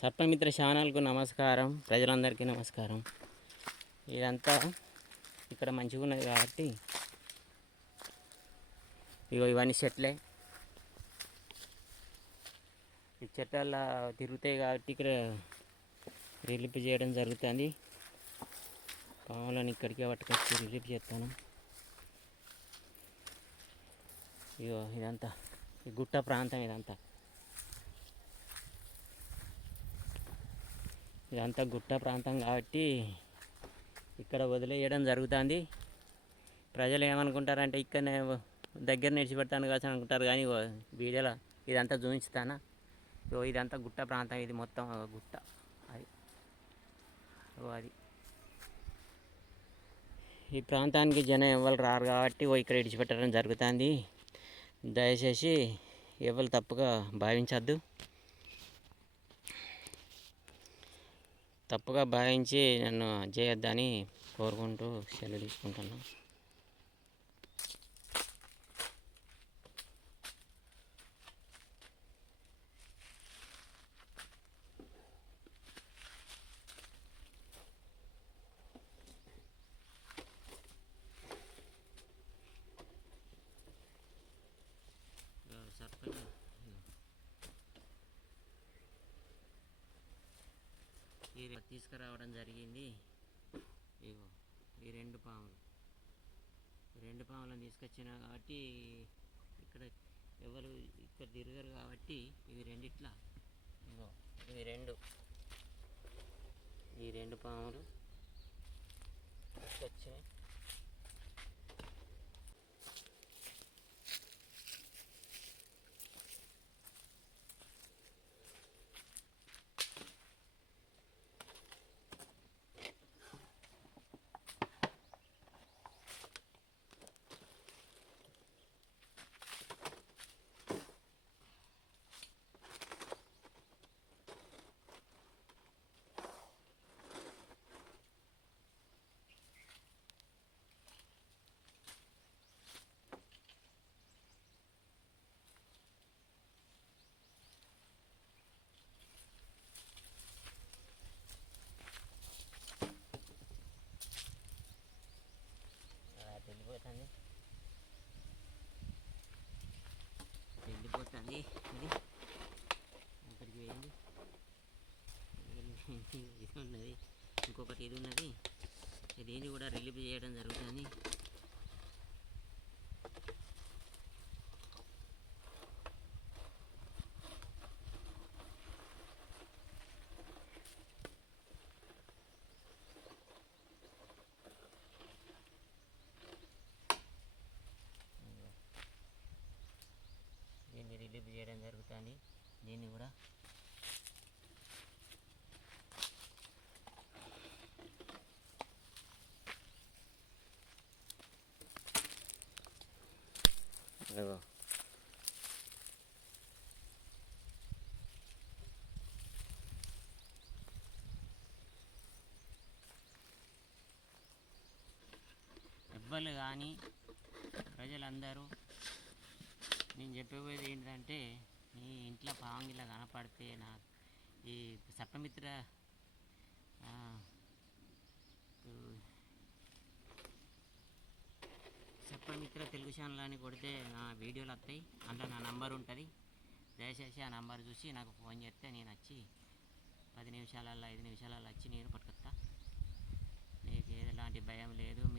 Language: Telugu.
సర్పమిత్ర ఛానల్కు నమస్కారం. ప్రజలందరికీ నమస్కారం. ఇదంతా ఇక్కడ మంచిగా ఉన్నది కాబట్టి ఇగో ఇవన్నీ చెట్లే. ఈ చెట్ల తిరుగుతాయి కాబట్టి ఇక్కడ రిలీఫ్ చేయడం జరుగుతుంది. పాములను ఇక్కడికే పట్టుకొచ్చి రిలీఫ్ చేస్తాను. ఇగో ఇదంతా. ఈ గుట్ట ప్రాంతం ఇదంతా. ఇదంతా గుట్ట ప్రాంతం కాబట్టి ఇక్కడ వదిలేయడం జరుగుతుంది. ప్రజలు ఏమనుకుంటారంటే ఇక్కడనే దగ్గర నిడిచిపెడతాను కావచ్చు అనుకుంటారు కానీ వీడియోలో ఇదంతా చూపించుతానా ఇగో ఇదంతా గుట్ట ప్రాంతం ఇది మొత్తం గుట్ట. అది. అది. ఈ ప్రాంతానికి జనం ఎవరు రారు కాబట్టి ఓ ఇక్కడ ఇడిచిపెట్టడం జరుగుతుంది. దయచేసి ఎవరు తప్పుగా భావించద్దు. తప్పుగా భావించి నన్ను చేయొద్దని కోరుకుంటూ సెలవు తీసుకుంటున్నాను సర్పంచ్ ఇది తీసుకురావడం జరిగింది. ఇగో ఈ రెండు పాములు. రెండు పాములను తీసుకొచ్చిన కాబట్టి ఇక్కడ ఎవరు ఇక్కడ తిరగరు కాబట్టి ఇవి రెండిట్లా. ఇగో ఇవి రెండు. ఈ రెండు పాములు తీసుకొచ్చినాయి ఆ, వెళ్ళిపోతుంది వెళ్ళిపోతుంది ఇది అక్కడికి వెళ్ళి. ఇది ఉన్నది. ఇంకొకటి ఇది ఉన్నది. దీన్ని కూడా రిలీఫ్ చేయడం జరుగుతుంది దీన్ని రిలీఫ్ చేయడం జరుగుతుంది దీన్ని కూడా ఇదిగో. ఎవ్వరు కానీ ప్రజలందరూ నేను చెప్పబోయేది ఏంటంటే నీ ఇంట్లో పాంగిలా కనపడితే నా ఈ సప్తమిత్ర సప్తమిత్ర సప్పమిత్ర తెలుగు ఛానల్ అని కొడితే నా వీడియోలు వస్తాయి. అందులో నా నంబర్ ఉంటుంది. దయచేసి ఆ నంబర్ చూసి నాకు ఫోన్ చేస్తే నేను వచ్చి పది నిమిషాలలో ఐదు నిమిషాలలో వచ్చి నేను పట్టుకొస్తా. నీకు ఎలాంటి భయం లేదు.